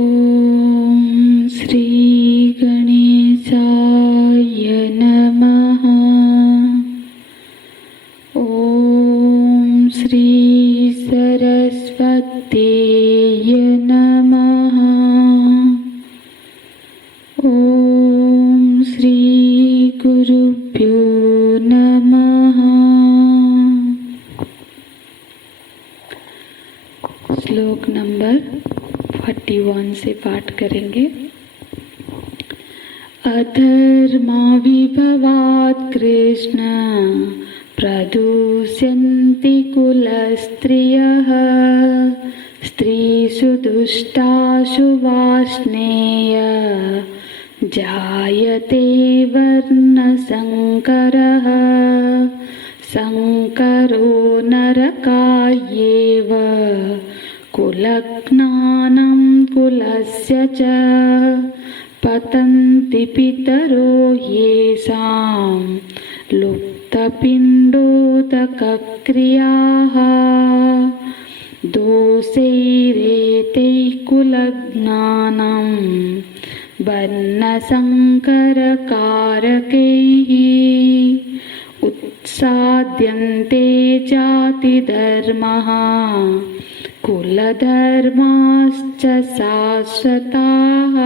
ओम श्री गणेशाय नमः। ओम श्री सरस्वतीय नमः। ओम श्री गुरुभ्यो नमः। श्लोक नंबर 41 से पाठ करेंगे। अधर्माविभवात् कृष्ण प्रदूष्यन्ति कुलस्त्रियः स्त्रीषु दुष्टासु वार्ष्णेय जायते वर्णसंकरः संकरो नरकायेव कुलज्ञानं कुलस्य च पतन्ति पितरो येषां लुप्तपिण्डोदकक्रियाः दोषैरेतैः कुलज्ञानं वर्णसंकरकारकैः उत्साद्यन्ते जातिधर्मः कुलधर्माश्च शाश्वताः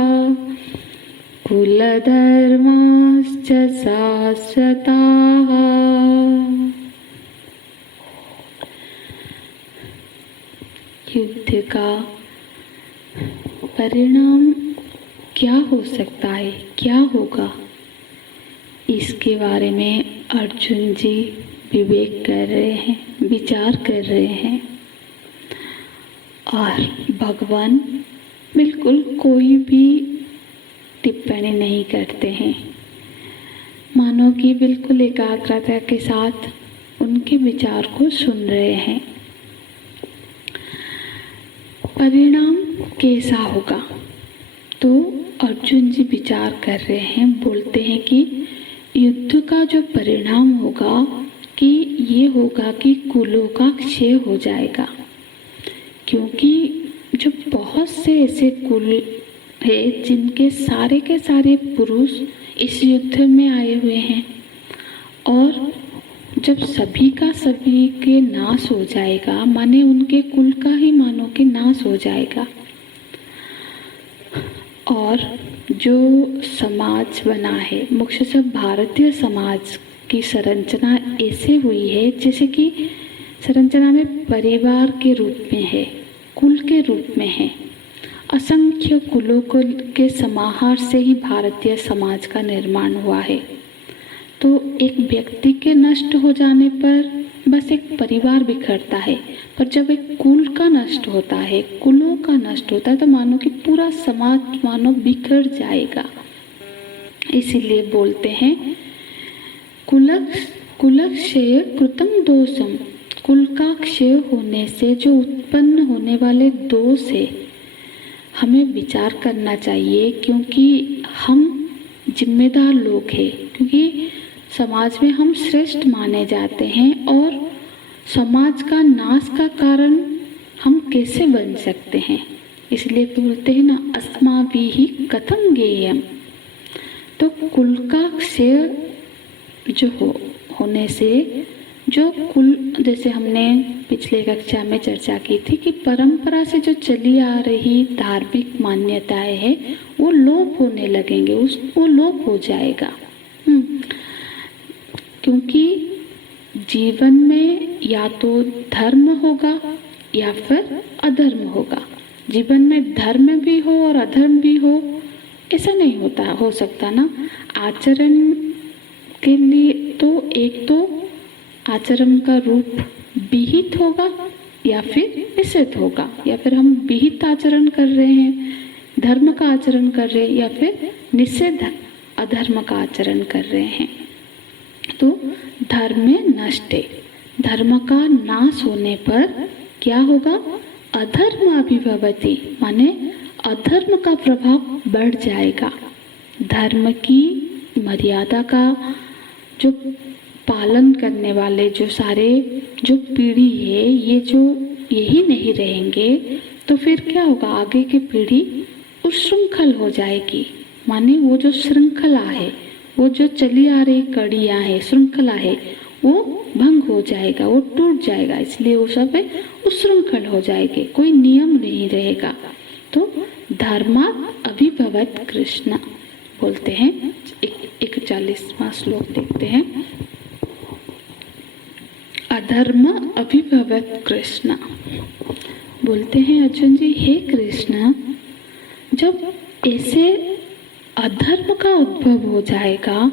कुलधर्माश्च शाश्वताः। युद्ध का परिणाम क्या हो सकता है, क्या होगा, इसके बारे में अर्जुन जी विवेक कर रहे हैं, विचार कर रहे हैं। और भगवान बिल्कुल कोई भी टिप्पणी नहीं करते हैं, मानो कि बिल्कुल एकाग्रता के साथ उनके विचार को सुन रहे हैं। परिणाम कैसा होगा, तो अर्जुन जी विचार कर रहे हैं, बोलते हैं कि युद्ध का जो परिणाम होगा कि ये होगा कि कुलों का क्षय हो जाएगा, क्योंकि जो बहुत से ऐसे कुल है जिनके सारे के सारे पुरुष इस युद्ध में आए हुए हैं, और जब सभी का सभी के नाश हो जाएगा, माने उनके कुल का ही मानो कि नाश हो जाएगा। और जो समाज बना है, मुख्यतः भारतीय समाज की संरचना ऐसे हुई है जैसे कि संरचना में परिवार के रूप में है, कुल के रूप में है। असंख्य कुलों के समाहार से ही भारतीय समाज का निर्माण हुआ है। तो एक व्यक्ति के नष्ट हो जाने पर बस एक परिवार बिखरता है, पर जब एक कुल का नष्ट होता है, कुलों का नष्ट होता है, तो मानो कि पूरा समाज मानो बिखर जाएगा। इसीलिए बोलते हैं कुलक्षय कृतं दोषम, कुल का क्षय होने से जो उत्पन्न होने वाले दोष है, हमें विचार करना चाहिए, क्योंकि हम जिम्मेदार लोग हैं, क्योंकि समाज में हम श्रेष्ठ माने जाते हैं, और समाज का नाश का कारण हम कैसे बन सकते हैं। इसलिए बोलते हैं ना, अस्माभिः कथं ज्ञेयम्। तो कुल का क्षय जो होने से जो कुल, जैसे हमने पिछले कक्षा में चर्चा की थी कि परंपरा से जो चली आ रही धार्मिक मान्यताएं हैं वो लोप होने लगेंगे, वो लोप हो जाएगा। क्योंकि जीवन में या तो धर्म होगा या फिर अधर्म होगा। जीवन में धर्म भी हो और अधर्म भी हो, ऐसा नहीं हो सकता ना। आचरण के लिए तो एक तो आचरण का रूप विहित होगा या फिर निषिद्ध होगा, या फिर हम विहित आचरण कर रहे हैं, धर्म का आचरण कर रहे हैं, या फिर निषिद्ध अधर्म का आचरण कर रहे हैं। तो धर्म में नष्ट है, धर्म का नाश होने पर क्या होगा, अधर्म अभिभवति, माने अधर्म का प्रभाव बढ़ जाएगा। धर्म की मर्यादा का जो पालन करने वाले जो सारे जो पीढ़ी है, ये जो यही नहीं रहेंगे, तो फिर क्या होगा, आगे की पीढ़ी उच्छृंखल हो जाएगी। माने वो जो श्रृंखला है, वो जो चली आ रही कड़ियाँ है, श्रृंखला है, वो भंग हो जाएगा, वो टूट जाएगा। इसलिए वो सब उच्छृंखल हो जाएंगे, कोई नियम नहीं रहेगा। तो धर्मात् अभिभवत् कृष्ण बोलते हैं। 41वां श्लोक देखते हैं। अधर्म अभिभवत् कृष्ण बोलते हैं, अर्जुन जी हे कृष्ण, जब ऐसे अधर्म का उद्भव हो जाएगा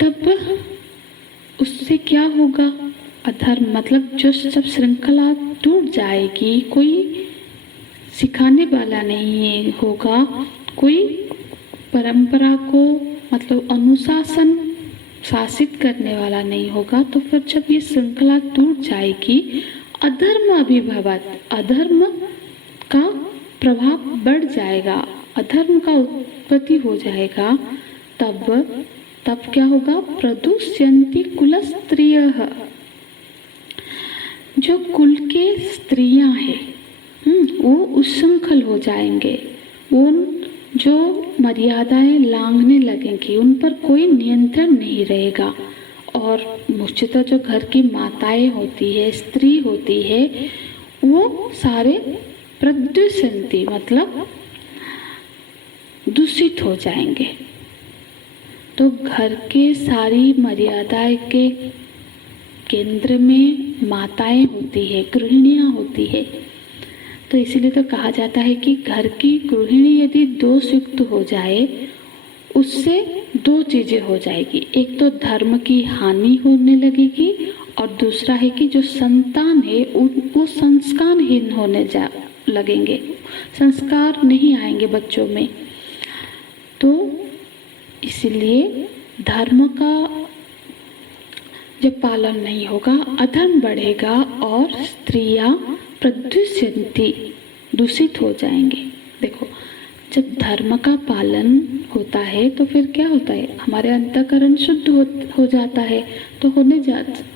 तब उससे क्या होगा? अधर्म मतलब जो सब श्रृंखला टूट जाएगी, कोई सिखाने वाला नहीं होगा, कोई परंपरा को मतलब अनुशासन शासित करने वाला नहीं होगा। तो फिर जब ये श्रृंखला टूट जाएगी, अधर्म अभिभवत, अधर्म का प्रभाव बढ़ जाएगा, अधर्म का उत्पत्ति हो जाएगा। तब क्या होगा? प्रदुष्यन्ति कुल स्त्रियः, जो कुल के स्त्रियां हैं वो उच्छृंखल हो जाएंगे, उन जो मर्यादाएं लांघने लगेंगी, उन पर कोई नियंत्रण नहीं रहेगा। और मुख्यतः जो घर की माताएं होती है, स्त्री होती है, वो सारे प्रदुष्यन्ति मतलब दूषित हो जाएंगे। तो घर के सारी मर्यादाएं के केंद्र में माताएं होती है, गृहिणियां होती है। तो इसीलिए तो कहा जाता है कि घर की गृहिणी यदि दोष युक्त हो जाए, उससे दो चीजें हो जाएगी। एक तो धर्म की हानि होने लगेगी, और दूसरा है कि जो संतान है वो संस्कारहीन होने लगेंगे, संस्कार नहीं आएंगे बच्चों में। तो इसलिए धर्म का जब पालन नहीं होगा, अधर्म बढ़ेगा और स्त्रियां प्रदुष्यन्ति दूषित हो जाएंगे। देखो, जब धर्म का पालन होता है तो फिर क्या होता है? हमारे अंतःकरण शुद्ध हो जाता है। तो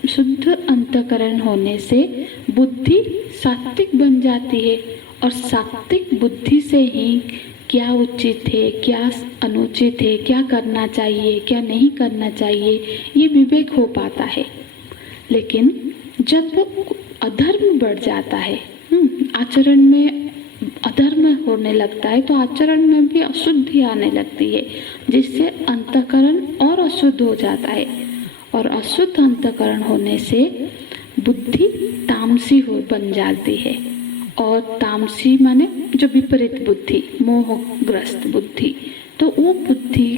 शुद्ध अंतःकरण होने से बुद्धि सात्विक बन जाती है, और सात्विक बुद्धि से ही क्या उचित है, क्या अनुचित है, क्या करना चाहिए, क्या नहीं करना चाहिए, ये विवेक हो पाता है। लेकिन जब अधर्म बढ़ जाता है, आचरण में अधर्म होने लगता है, तो आचरण में भी अशुद्धि आने लगती है, जिससे अंतःकरण और अशुद्ध हो जाता है। और अशुद्ध अंतःकरण होने से बुद्धि तामसी बन जाती है। और तामसी माने जो विपरीत बुद्धि, मोहग्रस्त बुद्धि। तो वो बुद्धि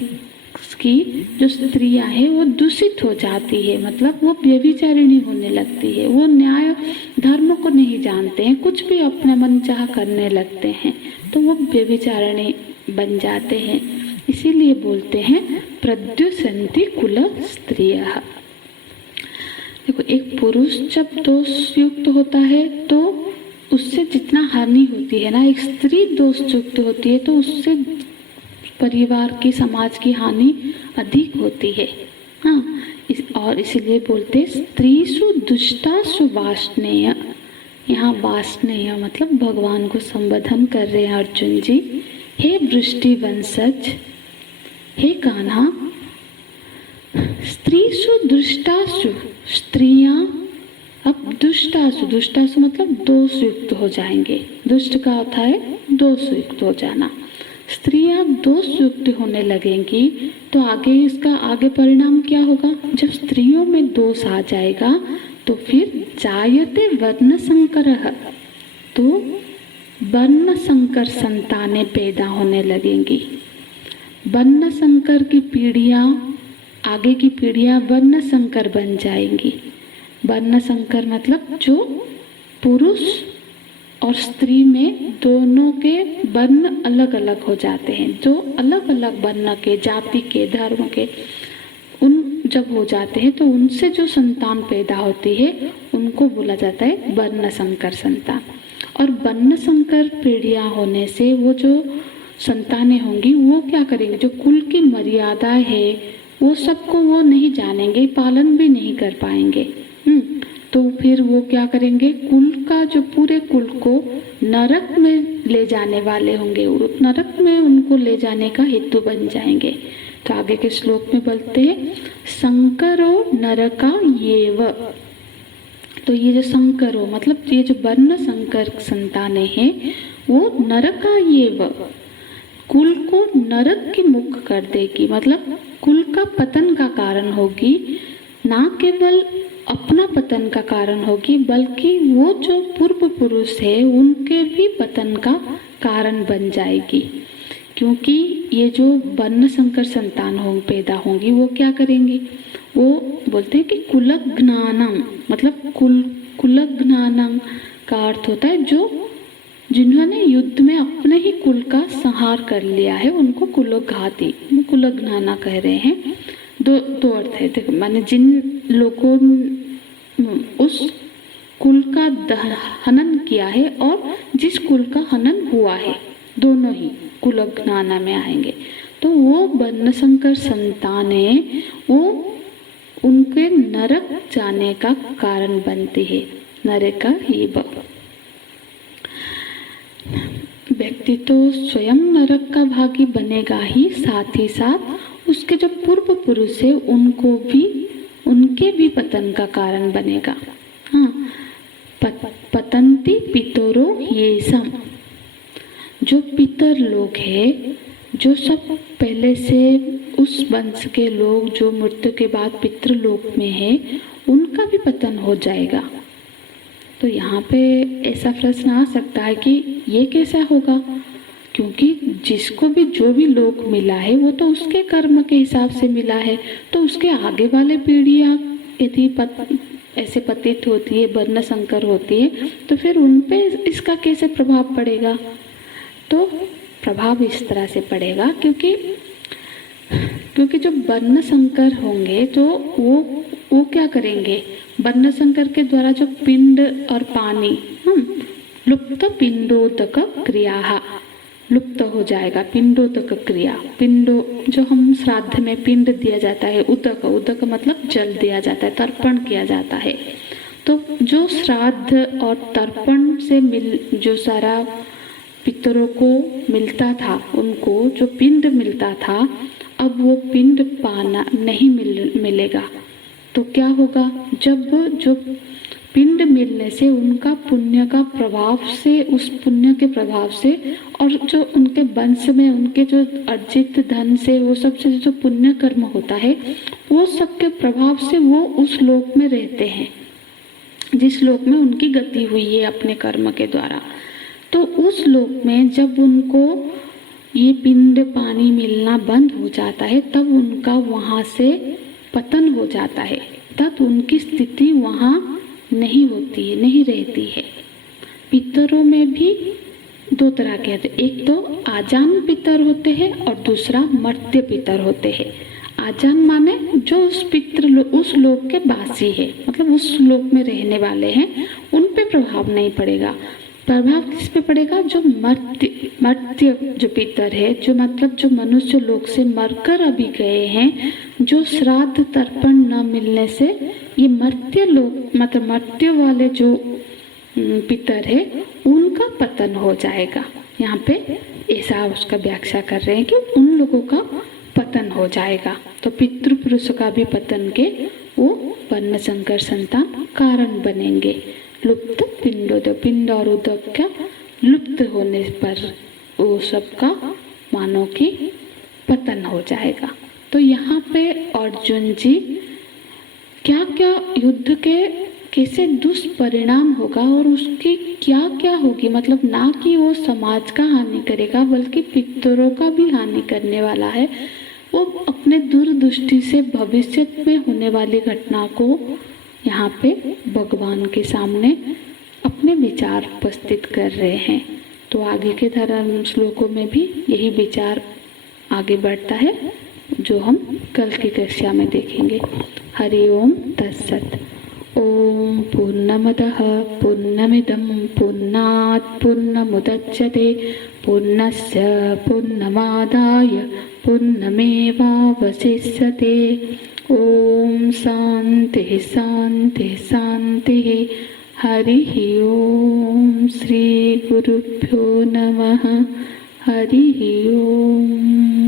की जो स्त्रियां हैं वो दूषित हो जाती है, मतलब वो व्यभिचारिणी होने लगती है। वो न्याय धर्म को नहीं जानते हैं, कुछ भी अपने मन चाह करने लगते हैं, तो वो व्यभिचारिणी बन जाते हैं। इसीलिए बोलते हैं प्रद्युषन्ति कुल स्त्रियः। देखो, एक पुरुष जब दोष युक्त होता है तो उससे जितना हानि होती है ना, एक स्त्री दोष युक्त होती है तो उससे परिवार की, समाज की हानि अधिक होती है। हाँ, और इसीलिए बोलते स्त्रीषु दुष्टासु वार्ष्णेय। यहाँ वार्ष्णेय मतलब भगवान को संबोधन कर रहे हैं अर्जुन जी। हे वृष्टि वंशज, हे कान्हा, स्त्रीषु दुष्टासु, स्त्रियां अब दुष्टासु, दुष्टासु मतलब दोष युक्त हो जाएंगे। दुष्ट का अर्थ है दोष युक्त हो जाना। स्त्रियां दोष युक्त होने लगेंगी तो आगे इसका आगे परिणाम क्या होगा? जब स्त्रियों में दोष आ जाएगा तो फिर जायते वर्ण संकरः, तो वर्ण संकर संतानें पैदा होने लगेंगी। वर्ण संकर की पीढ़ियां, आगे की पीढ़ियां वर्ण संकर बन जाएंगी। वर्ण संकर मतलब जो पुरुष और स्त्री में दोनों के वर्ण अलग अलग हो जाते हैं। जो अलग अलग वर्ण के, जाति के, धर्म के उन जब हो जाते हैं तो उनसे जो संतान पैदा होती है उनको बोला जाता है वर्ण संकर संतान। और वर्ण संकर पीढ़ियां होने से वो जो संतानें होंगी वो क्या करेंगे? जो कुल की मर्यादा है वो सबको वो नहीं जानेंगे, पालन भी नहीं कर पाएंगे। तो फिर वो क्या करेंगे? कुल का जो पूरे कुल को नरक में ले जाने वाले होंगे, नरक में उनको ले जाने का हेतु बन जाएंगे। तो आगे के श्लोक में बोलते हैं संकरो नरका येव। तो ये जो संकरो मतलब ये जो वर्ण संकर संतानें हैं वो नरका येव, कुल को नरक की मुख कर देगी, मतलब कुल का पतन का कारण होगी। ना केवल अपना पतन का कारण होगी बल्कि वो जो पूर्व पुरुष है उनके भी पतन का कारण बन जाएगी। क्योंकि ये जो वर्ण संकर संतान पैदा होंगी वो क्या करेंगी, वो बोलते हैं कि कुलज्ञानम, मतलब कुलज्ञानम का अर्थ होता है जो जिन्होंने युद्ध में अपने ही कुल का संहार कर लिया है उनको कुलघाती, कुलज्ञाना कह रहे हैं। दो अर्थ है, देखो माने जिन लोगों उस कुल का हनन किया है और जिस कुल का हनन हुआ है, दोनों ही कुलज्ञाना में आएंगे। तो वो वर्ण संकर संतानें वो उनके नरक जाने का कारण बनती है। नरक का ही व्यक्ति तो स्वयं नरक का भागी बनेगा ही, साथ ही साथ उसके जो पूर्व पुरुष है उनको भी, उनके भी पतन का कारण बनेगा। हाँ, पतंती पितरो ये सम, जो पितर लोग हैं, जो सब पहले से उस वंश के लोग जो मृत्यु के बाद पितृलोक में है उनका भी पतन हो जाएगा। तो यहाँ पे ऐसा प्रश्न आ सकता है कि ये कैसा होगा, क्योंकि जिसको भी जो भी लोक मिला है वो तो उसके कर्म के हिसाब से मिला है। तो उसके आगे वाले पीढ़ियाँ यदि ऐसे पतित होती है, वर्ण संकर होती है, तो फिर उन पे इसका कैसे प्रभाव पड़ेगा। तो प्रभाव इस तरह से पड़ेगा क्योंकि जो वर्ण संकर होंगे तो वो क्या करेंगे, वर्ण संकर के द्वारा जो पिंड और पानी लुप्त पिंडोदक क्रिया लुप्त हो जाएगा। पिंडोदक क्रिया, पिंडो जो हम श्राद्ध में पिंड दिया जाता है, उदक, उदक मतलब जल दिया जाता है, तर्पण किया जाता है। तो जो श्राद्ध और तर्पण से जो सारा पितरों को मिलता था, उनको जो पिंड मिलता था, अब वो पिंड पाना नहीं मिलेगा। तो क्या होगा, जब जो पिंड मिलने से उनका पुण्य का प्रभाव से, उस पुण्य के प्रभाव से और जो उनके वंश में उनके जो अर्जित धन से वो सबसे जो पुण्य कर्म होता है वो सबके प्रभाव से वो उस लोक में रहते हैं जिस लोक में उनकी गति हुई है अपने कर्म के द्वारा। तो उस लोक में जब उनको ये पिंड पानी मिलना बंद हो जाता है तब उनका वहाँ से पतन हो जाता है, तब उनकी स्थिति वहाँ नहीं होती है, नहीं रहती है। पितरों में भी दो तरह के होते, एक तो आजान पितर होते हैं और दूसरा मर्त्य पितर होते हैं। आजान माने जो उस लोक के वासी है, मतलब उस लोक में रहने वाले हैं, उन पे प्रभाव नहीं पड़ेगा। प्रभाव किस पे पड़ेगा, जो मर्त्य जो पितर है, जो मतलब जो मनुष्य लोक से मरकर अभी गए हैं, जो श्राद्ध तर्पण न मिलने से ये मर्त्य लोक मतलब मर्त्य वाले जो पितर है उनका पतन हो जाएगा। यहाँ पे ऐसा उसका व्याख्या कर रहे हैं कि उन लोगों का पतन हो जाएगा। तो पितृपुरुष का भी पतन के वो वर्ण संकर संतान कारण बनेंगे। लुप्त पिंडोदक, पिंड और उदक का लुप्त होने पर वो सबका मानो कि पतन हो जाएगा। तो यहाँ पे अर्जुन जी क्या क्या युद्ध के कैसे दुष्परिणाम होगा और उसकी क्या क्या होगी, मतलब ना कि वो समाज का हानि करेगा बल्कि पितरों का भी हानि करने वाला है। वो अपने दूरदृष्टि से भविष्य में होने वाली घटना को यहाँ पे भगवान के सामने अपने विचार उपस्थित कर रहे हैं। तो आगे के धर्म श्लोकों में भी यही विचार आगे बढ़ता है जो हम कल की कक्षा में देखेंगे। हरि ओम तत्सत। ओम पूर्णमदः पूर्णमिदं पूर्णात् पूर्णमुदच्यते पूर्णस्य पूर्णमादाय पूर्णमेवावशिष्यते। ओम शांति शांति शांति। हरिः ओम श्री गुरुभ्यो नमः हरिः ओम.